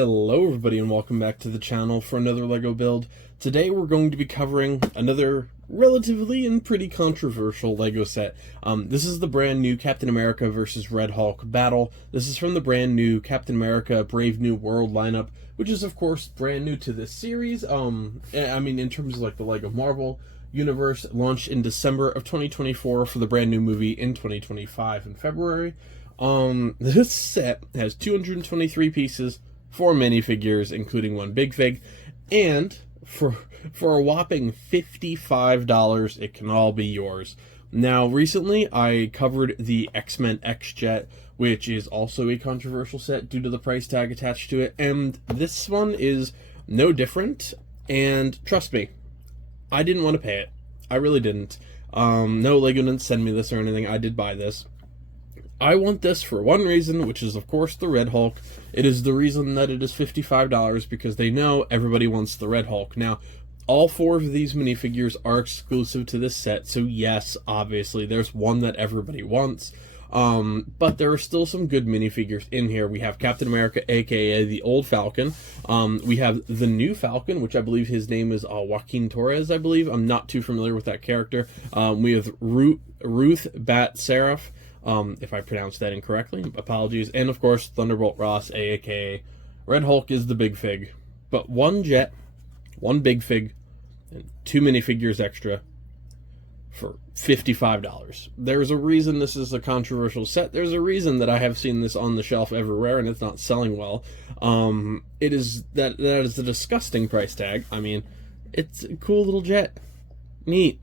Hello everybody and welcome back to the channel for another LEGO build. Today we're going to be covering another relatively and pretty controversial LEGO set. This is the brand new Captain America versus Red Hulk battle. This is from the brand new Captain America Brave New World lineup, which is of course brand new to this series. I mean in terms of like the LEGO Marvel universe, launched in December of 2024 for the brand new movie in 2025 in February. This set has 223 pieces, 4 minifigures, including 1 big fig, and for a whopping $55, it can all be yours. Now, recently, I covered the X-Men X-Jet, which is also a controversial set due to the price tag attached to it, and this one is no different, and trust me, I didn't want to pay it. I really didn't. No, LEGO didn't send me this or anything. I did buy this. I want this for one reason, which is, of course, the Red Hulk. It is the reason that it is $55, because they know everybody wants the Red Hulk. Now, all 4 of these minifigures are exclusive to this set, so yes, obviously, there's one that everybody wants. But there are still some good minifigures in here. We have Captain America, aka the old Falcon. We have the new Falcon, which I believe his name is Joaquin Torres, I believe. I'm not too familiar with that character. We have Ruth Bat Seraph. If I pronounced that incorrectly, apologies. And of course, Thunderbolt Ross, aka Red Hulk, is the big fig. But 1 jet, 1 big fig, and 2 minifigures extra for $55. There's a reason this is a controversial set. There's a reason that I have seen this on the shelf everywhere and it's not selling well. That is a disgusting price tag. I mean, it's a cool little jet. Neat.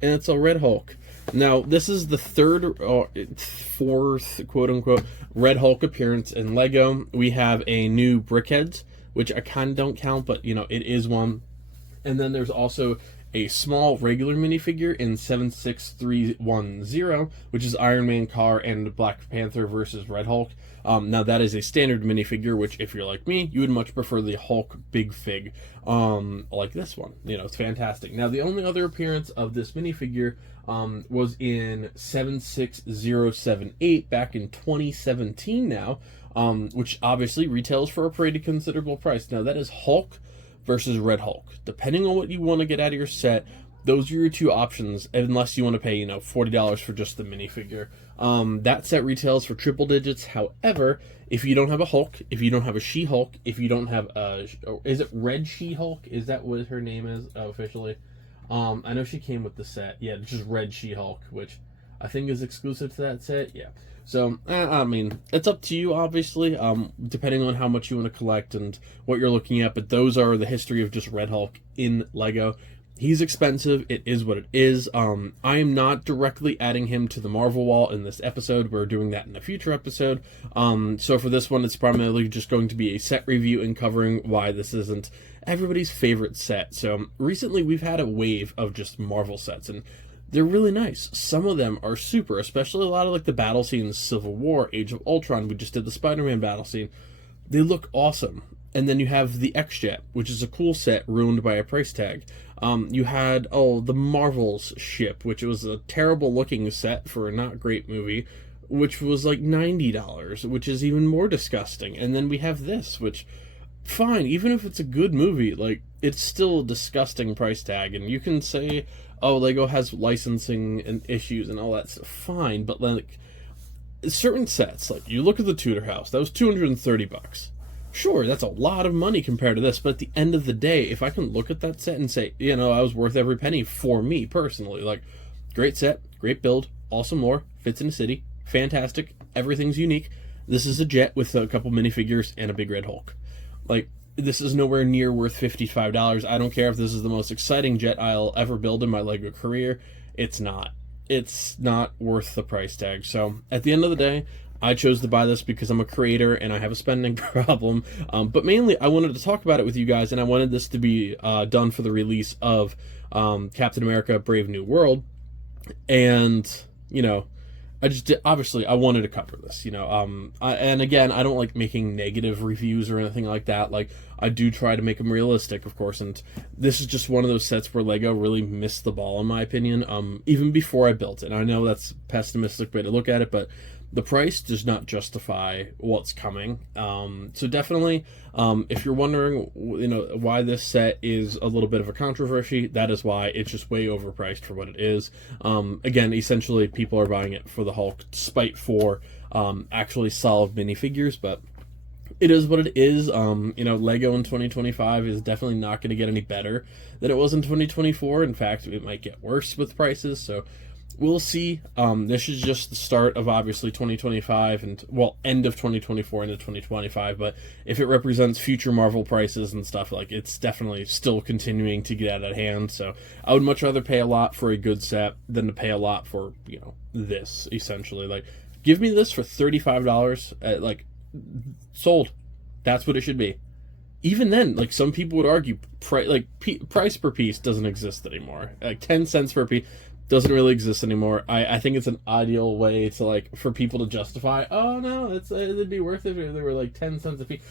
And it's a Red Hulk. Now, this is the 3rd or 4th, quote-unquote, Red Hulk appearance in LEGO. We have a new Brickheads, which I kind of don't count, but, you know, it is one. And then there's also a small regular minifigure in 76310, which is Iron Man, Car, and Black Panther versus Red Hulk. Now, that is a standard minifigure, which, if you're like me, you would much prefer the Hulk Big Fig, like this one. You know, it's fantastic. Now, the only other appearance of this minifigure was in 76078 back in 2017 now, which obviously retails for a pretty considerable price. Now, that is Hulk versus Red Hulk. Depending on what you want to get out of your set, those are your 2 options, unless you want to pay, you know, $40 for just the minifigure. That set retails for triple digits. However, if you don't have a Hulk, if you don't have a She-Hulk, if you don't have a... Is it Red She-Hulk? Is that what her name is officially? I know she came with the set. Yeah, it's just Red She-Hulk, which I think is exclusive to that set. Yeah. So, I mean, it's up to you, obviously, depending on how much you want to collect and what you're looking at, but those are the history of just Red Hulk in LEGO. He's expensive. It is what it is. I am not directly adding him to the Marvel wall in this episode. We're doing that in a future episode. So for this one, it's primarily just going to be a set review and covering why this isn't everybody's favorite set. So recently, we've had a wave of just Marvel sets, and they're really nice. Some of them are super, especially a lot of like the battle scenes, Civil War, Age of Ultron. We just did the Spider-Man battle scene. They look awesome. And then you have the X-Jet, which is a cool set ruined by a price tag. You had, the Marvel's ship, which was a terrible looking set for a not great movie, which was like $90, which is even more disgusting. And then we have this, which, fine, even if it's a good movie, like, it's still a disgusting price tag. And you can say, oh, LEGO has licensing and issues and all that stuff. Fine, but like, certain sets, like, you look at the Tudor House, that was $230. Sure, that's a lot of money compared to this, but at the end of the day, if I can look at that set and say, you know, I was worth every penny for me personally, like, great set, great build, awesome lore, fits in a city, fantastic, everything's unique. This is a jet with a couple minifigures and a big Red Hulk. Like, this is nowhere near worth $55. I don't care if this is the most exciting jet I'll ever build in my LEGO career. It's not. It's not worth the price tag. So, at the end of the day, I chose to buy this because I'm a creator and I have a spending problem, but mainly I wanted to talk about it with you guys, and I wanted this to be done for the release of Captain America Brave New World, and, you know, obviously I wanted to cover this, you know, and again, I don't like making negative reviews or anything like that. Like, I do try to make them realistic, of course, and this is just one of those sets where LEGO really missed the ball, in my opinion, even before I built it. And I know that's a pessimistic way to look at it, but the price does not justify what's coming. So definitely, if you're wondering, why this set is a little bit of a controversy, that is why. It's just way overpriced for what it is. Again, essentially, people are buying it for the Hulk, despite for actually solid minifigures, but it is what it is. Lego in 2025 is definitely not going to get any better than it was in 2024. In fact, it might get worse with prices. So we'll see. This is just the start of obviously 2025 and, well, end of 2024 into 2025. But if it represents future Marvel prices and stuff, like, it's definitely still continuing to get out of hand. So I would much rather pay a lot for a good set than to pay a lot for, this, essentially. Like, give me this for $35 at, like, sold. That's what it should be. Even then, like, some people would argue, price per piece doesn't exist anymore. Like, 10 cents per piece doesn't really exist anymore. I think it's an ideal way to, like, for people to justify, oh no, it'd be worth it if they were like 10 cents a piece.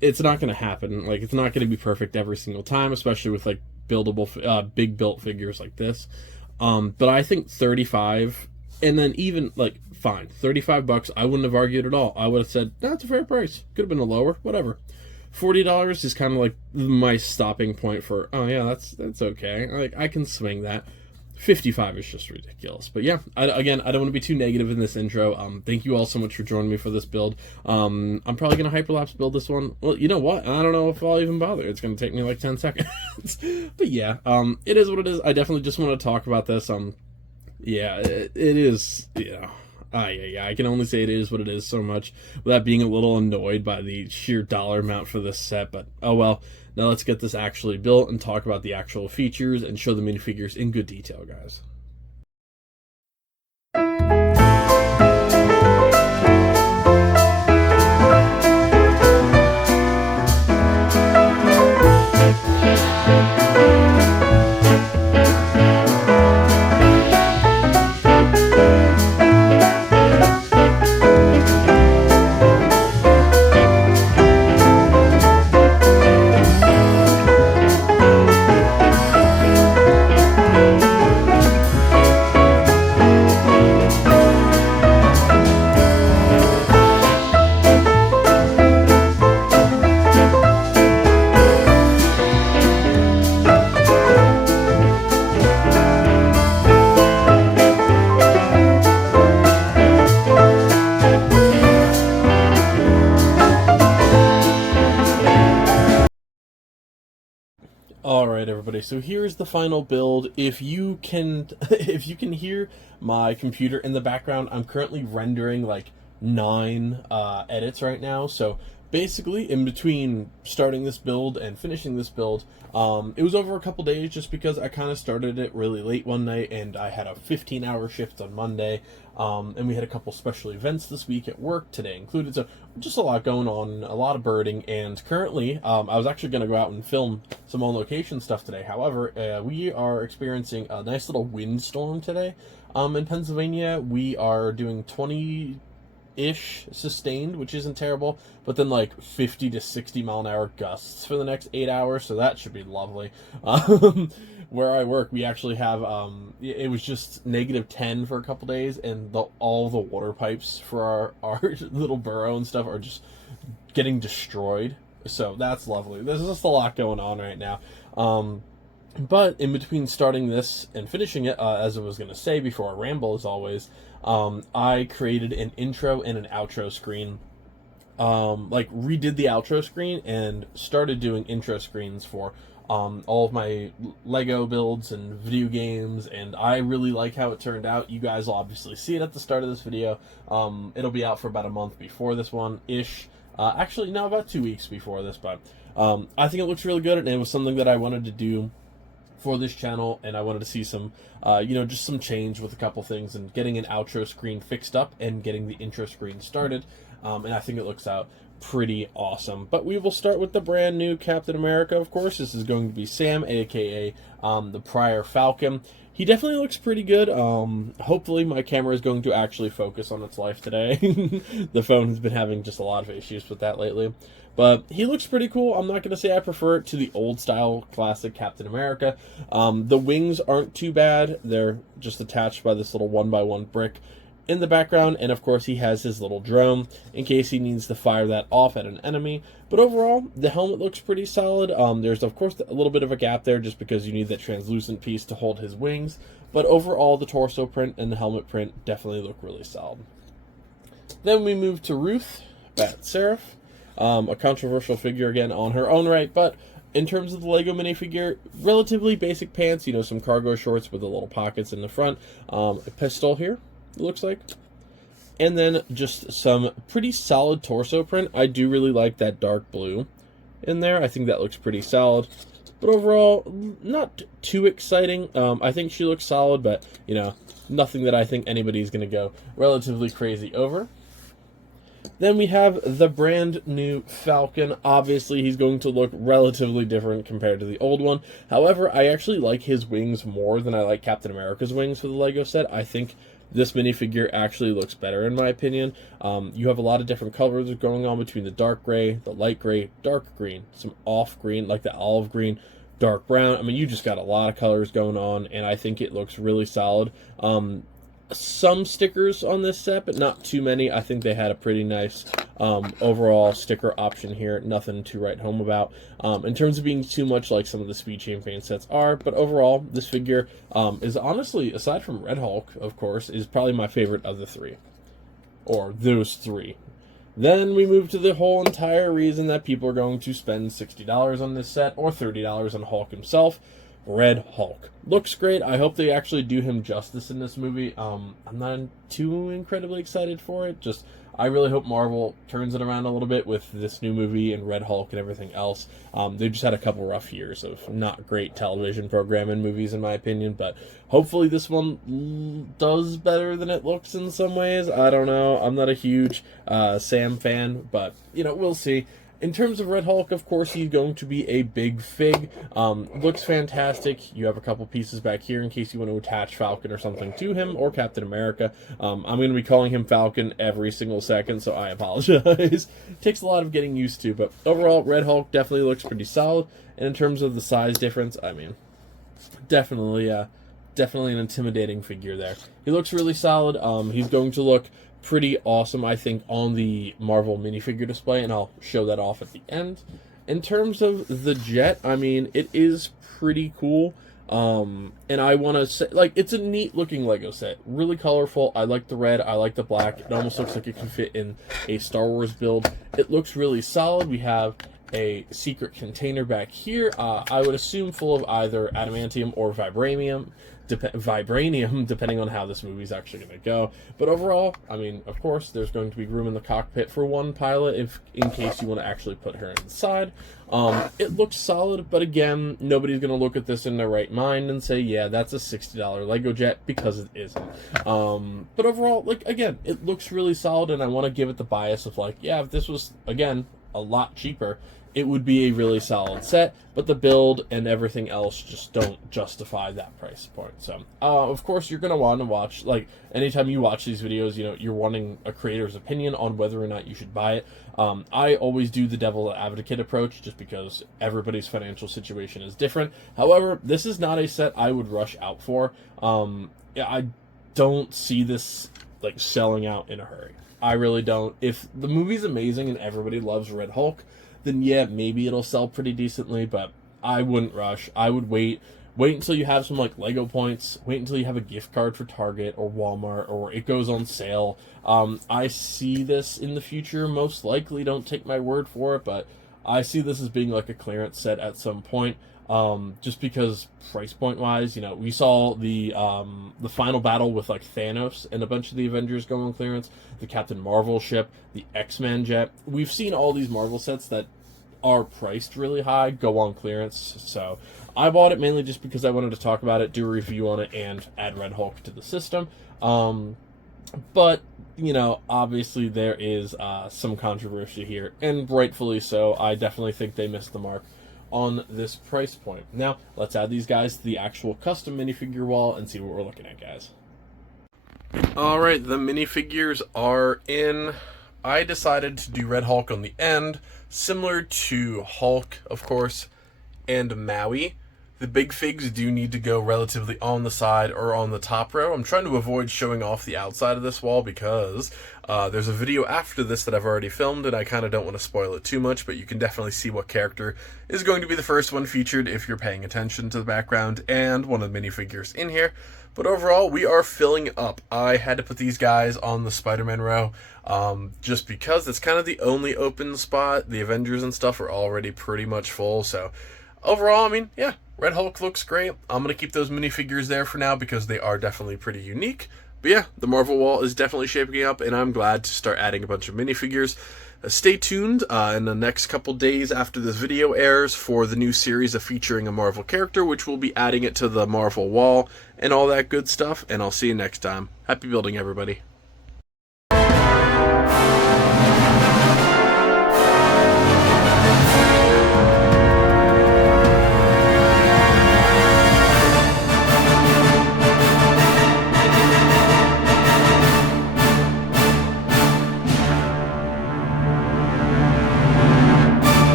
It's not going to happen. Like, it's not going to be perfect every single time, especially with, like, buildable, big built figures like this. But I think 35, and then even, like, fine, $35, I wouldn't have argued at all. I would have said, that's a fair price. Could have been a lower, whatever. $40 is kind of like my stopping point for, oh yeah, that's okay. Like, I can swing that. 55 is just ridiculous. But yeah, I don't want to be too negative in this intro. Thank you all so much for joining me for this build. I'm probably going to hyperlapse build this one. Well, you know what? I don't know if I'll even bother. It's going to take me like 10 seconds. But yeah, it is what it is. I definitely just want to talk about this. Yeah, it is, I can only say it is what it is so much without being a little annoyed by the sheer dollar amount for this set, but oh well. Now let's get this actually built and talk about the actual features and show the minifigures in good detail, guys. Alright everybody, so here's the final build. If you can hear my computer in the background, I'm currently rendering like 9 edits right now. So basically, in between starting this build and finishing this build, it was over a couple days just because I kind of started it really late one night and I had a 15-hour shift on Monday, and we had a couple special events this week at work, today included, so just a lot going on, a lot of birding, and currently, I was actually going to go out and film some on-location stuff today. However, we are experiencing a nice little windstorm today. In Pennsylvania, we are doing 20-ish sustained, which isn't terrible, but then like 50 to 60 mile an hour gusts for the next 8 hours, so that should be lovely. Where I work, we actually have, it was just -10 for a couple days, and all the water pipes for our little borough and stuff are just getting destroyed, so that's lovely. There's just a lot going on right now. But in between starting this and finishing it, as I was going to say before I ramble as always, I created an intro and an outro screen, like redid the outro screen and started doing intro screens for all of my Lego builds and video games, and I really like how it turned out. You guys will obviously see it at the start of this video. It'll be out for about a month before this one-ish. Actually, no, about 2 weeks before this, but I think it looks really good, and it was something that I wanted to do for this channel, and I wanted to see some, just some change with a couple things, and getting an outro screen fixed up and getting the intro screen started, and I think it looks out pretty awesome. But we will start with the brand new Captain America, of course. This is going to be Sam, aka the prior Falcon. He definitely looks pretty good. Hopefully my camera is going to actually focus on its life today. The phone has been having just a lot of issues with that lately. But he looks pretty cool. I'm not going to say I prefer it to the old style classic Captain America. The wings aren't too bad. They're just attached by this little 1x1 brick. in the background, and of course he has his little drone in case he needs to fire that off at an enemy. But overall, the helmet looks pretty solid. There's of course a little bit of a gap there just because you need that translucent piece to hold his wings, but overall the torso print and the helmet print definitely look really solid. Then we move to Ruth Bat Seraph, a controversial figure again on her own right, but in terms of the Lego minifigure, relatively basic pants, you know, some cargo shorts with the little pockets in the front, a pistol here, it looks like, and then just some pretty solid torso print. I do really like that dark blue in there. I think that looks pretty solid, but overall, not too exciting. I think she looks solid, but, you know, nothing that I think anybody's going to go relatively crazy over. Then we have the brand new Falcon. Obviously, he's going to look relatively different compared to the old one. However, I actually like his wings more than I like Captain America's wings for the Lego set. I think this minifigure actually looks better in my opinion. You have a lot of different colors going on between the dark gray, the light gray, dark green, some off green like the olive green, dark brown. I mean, you just got a lot of colors going on, and I think it looks really solid. Some stickers on this set, but not too many. I think they had a pretty nice overall sticker option here. Nothing to write home about in terms of being too much like some of the Speed Champagne sets are. But overall, this figure is honestly, aside from Red Hulk, of course, is probably my favorite of the three. Or those three. Then we move to the whole entire reason that people are going to spend $60 on this set, or $30 on Hulk himself. Red Hulk. Looks great. I hope they actually do him justice in this movie. I'm not too incredibly excited for it. Just, I really hope Marvel turns it around a little bit with this new movie and Red Hulk and everything else. They've just had a couple rough years of not great television programming movies, in my opinion, but hopefully this one does better than it looks in some ways. I don't know. I'm not a huge Sam fan, but, you know, we'll see. In terms of Red Hulk, of course, he's going to be a big fig. Looks fantastic. You have a couple pieces back here in case you want to attach Falcon or something to him, or Captain America. I'm going to be calling him Falcon every single second, so I apologize. Takes a lot of getting used to, but overall, Red Hulk definitely looks pretty solid. And in terms of the size difference, I mean, definitely an intimidating figure there. He looks really solid. He's going to look pretty awesome, I think, on the Marvel minifigure display, and I'll show that off at the end. In terms of the jet, I mean, it is pretty cool, and I want to say, like, it's a neat looking Lego set, really colorful. I like the red, I like the black. It almost looks like it can fit in a Star Wars build. It looks really solid. We have a secret container back here, I would assume full of either adamantium or vibranium, depending on how this movie's actually going to go. But overall, I mean, of course, there's going to be room in the cockpit for one pilot in case you want to actually put her inside. It looks solid, but again, nobody's going to look at this in their right mind and say, yeah, that's a $60 Lego jet, because it isn't. But overall, like, again, it looks really solid, and I want to give it the bias of, like, yeah, if this was, again, a lot cheaper, it would be a really solid set, but the build and everything else just don't justify that price point. So, of course, you're going to want to watch, like, anytime you watch these videos, you know, you're wanting a creator's opinion on whether or not you should buy it. I always do the devil advocate approach, just because everybody's financial situation is different. However, this is not a set I would rush out for. I don't see this, like, selling out in a hurry. I really don't. If the movie's amazing and everybody loves Red Hulk, then yeah, maybe it'll sell pretty decently, but I wouldn't rush. I would wait until you have some, like, Lego points, wait until you have a gift card for Target or Walmart, or it goes on sale. I see this in the future, most likely, don't take my word for it, but I see this as being like a clearance set at some point, just because price point wise, you know, we saw the final battle with, like, Thanos and a bunch of the Avengers go on clearance, the Captain Marvel ship, the X-Men jet. We've seen all these Marvel sets that are priced really high go on clearance, so I bought it mainly just because I wanted to talk about it, do a review on it, and add Red Hulk to the system. But, you know, obviously there is some controversy here, and rightfully so. I definitely think they missed the mark on this price point. Now, let's add these guys to the actual custom minifigure wall and see what we're looking at, guys. Alright, the minifigures are in. I decided to do Red Hulk on the end, similar to Hulk, of course, and Maui The big figs do need to go relatively on the side or on the top row. I'm trying to avoid showing off the outside of this wall because there's a video after this that I've already filmed, and I kind of don't want to spoil it too much, but you can definitely see what character is going to be the first one featured if you're paying attention to the background and one of the minifigures in here. But overall, we are filling up. I had to put these guys on the Spider-Man row just because it's kind of the only open spot. The Avengers and stuff are already pretty much full, so overall, I mean, yeah, Red Hulk looks great. I'm going to keep those minifigures there for now because they are definitely pretty unique. But yeah, the Marvel wall is definitely shaping up, and I'm glad to start adding a bunch of minifigures. Stay tuned in the next couple days after this video airs for the new series of featuring a Marvel character, which will be adding it to the Marvel wall and all that good stuff. And I'll see you next time. Happy building, everybody.